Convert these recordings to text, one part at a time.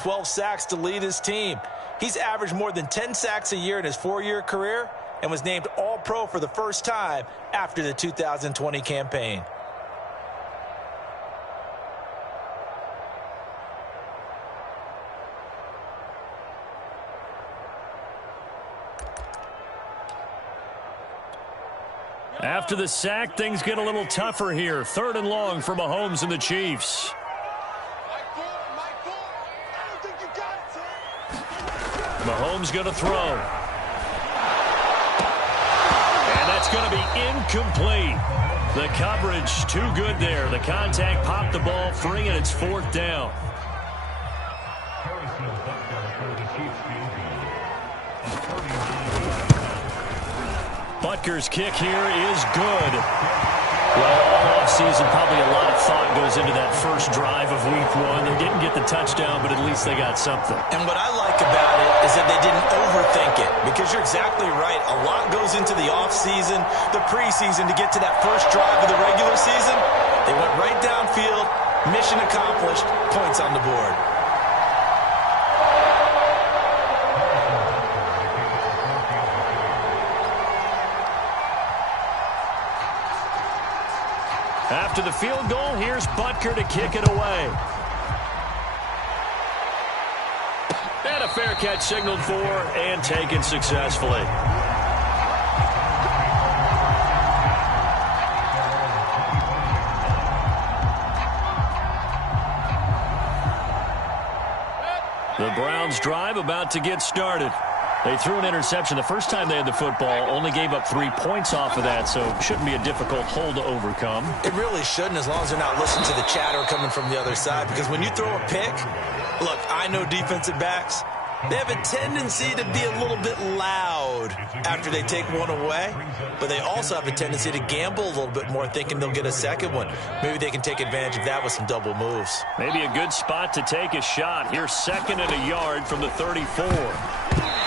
12 sacks to lead his team. He's averaged more than 10 sacks a year in his 4-year career and was named All-Pro for the first time after the 2020 campaign. After the sack, things get a little tougher here. 3rd and long for Mahomes and the Chiefs. Mahomes going to throw. And that's going to be incomplete. The coverage too good there. The contact popped the ball free, and it's 4th down. Butker's kick here is good. Well, all offseason, probably a lot of thought goes into that first drive of Week 1. They didn't get the touchdown, but at least they got something. And what I like about it is that they didn't overthink it, because you're exactly right. A lot goes into the offseason, the preseason, to get to that first drive of the regular season. They went right downfield, mission accomplished, points on the board. After the field goal, here's Butker to kick it away. And a fair catch signaled for and taken successfully. The Browns drive about to get started. They threw an interception the first time they had the football, only gave up 3 points off of that, so it shouldn't be a difficult hole to overcome. It really shouldn't, as long as they're not listening to the chatter coming from the other side, because when you throw a pick, look, I know defensive backs, they have a tendency to be a little bit loud after they take one away, but they also have a tendency to gamble a little bit more, thinking they'll get a second one. Maybe they can take advantage of that with some double moves. Maybe a good spot to take a shot. Here's 2nd and a yard from the 34.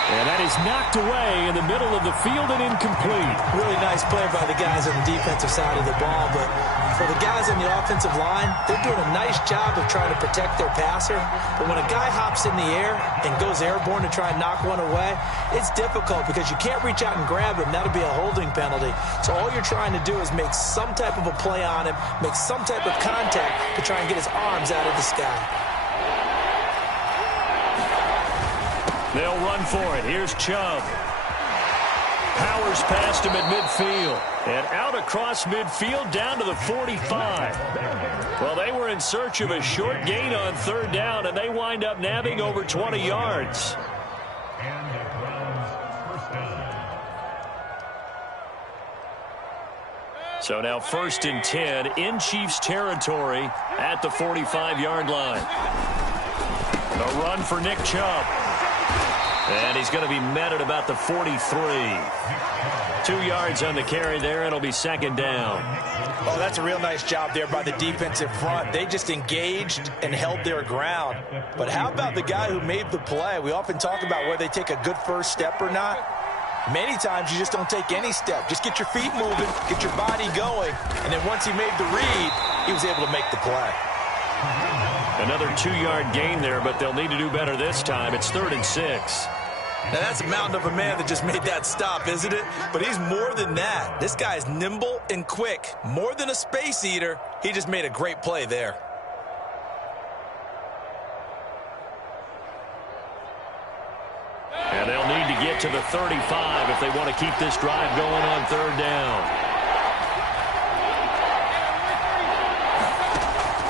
And that is knocked away in the middle of the field and incomplete. Really nice play by the guys on the defensive side of the ball, but for the guys on the offensive line, they're doing a nice job of trying to protect their passer. But when a guy hops in the air and goes airborne to try and knock one away, it's difficult because you can't reach out and grab him. That'll be a holding penalty. So all you're trying to do is make some type of a play on him, make some type of contact to try and get his arms out of the sky. They'll run for it. Here's Chubb. Powers past him at midfield. And out across midfield down to the 45. Well, they were in search of a short gain on 3rd down, and they wind up nabbing over 20 yards. So now 1st and 10 in Chiefs territory at the 45-yard line. A run for Nick Chubb. And he's going to be met at about the 43. 2 yards on the carry there. It'll be 2nd down. Oh, that's a real nice job there by the defensive front. They just engaged and held their ground. But how about the guy who made the play? We often talk about whether they take a good first step or not. Many times you just don't take any step. Just get your feet moving, get your body going, and then once he made the read, he was able to make the play. Another 2-yard gain there, but they'll need to do better this time. It's 3rd and 6. Now, that's a mountain of a man that just made that stop, isn't it? But he's more than that. This guy's nimble and quick. More than a space eater, he just made a great play there. And they'll need to get to the 35 if they want to keep this drive going on 3rd down.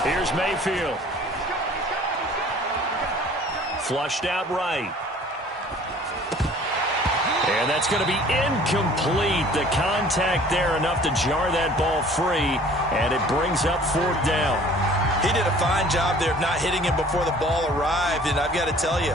Here's Mayfield. Flushed out right. And that's going to be incomplete. The contact there enough to jar that ball free, and it brings up 4th down. He did a fine job there of not hitting him before the ball arrived, and I've got to tell you,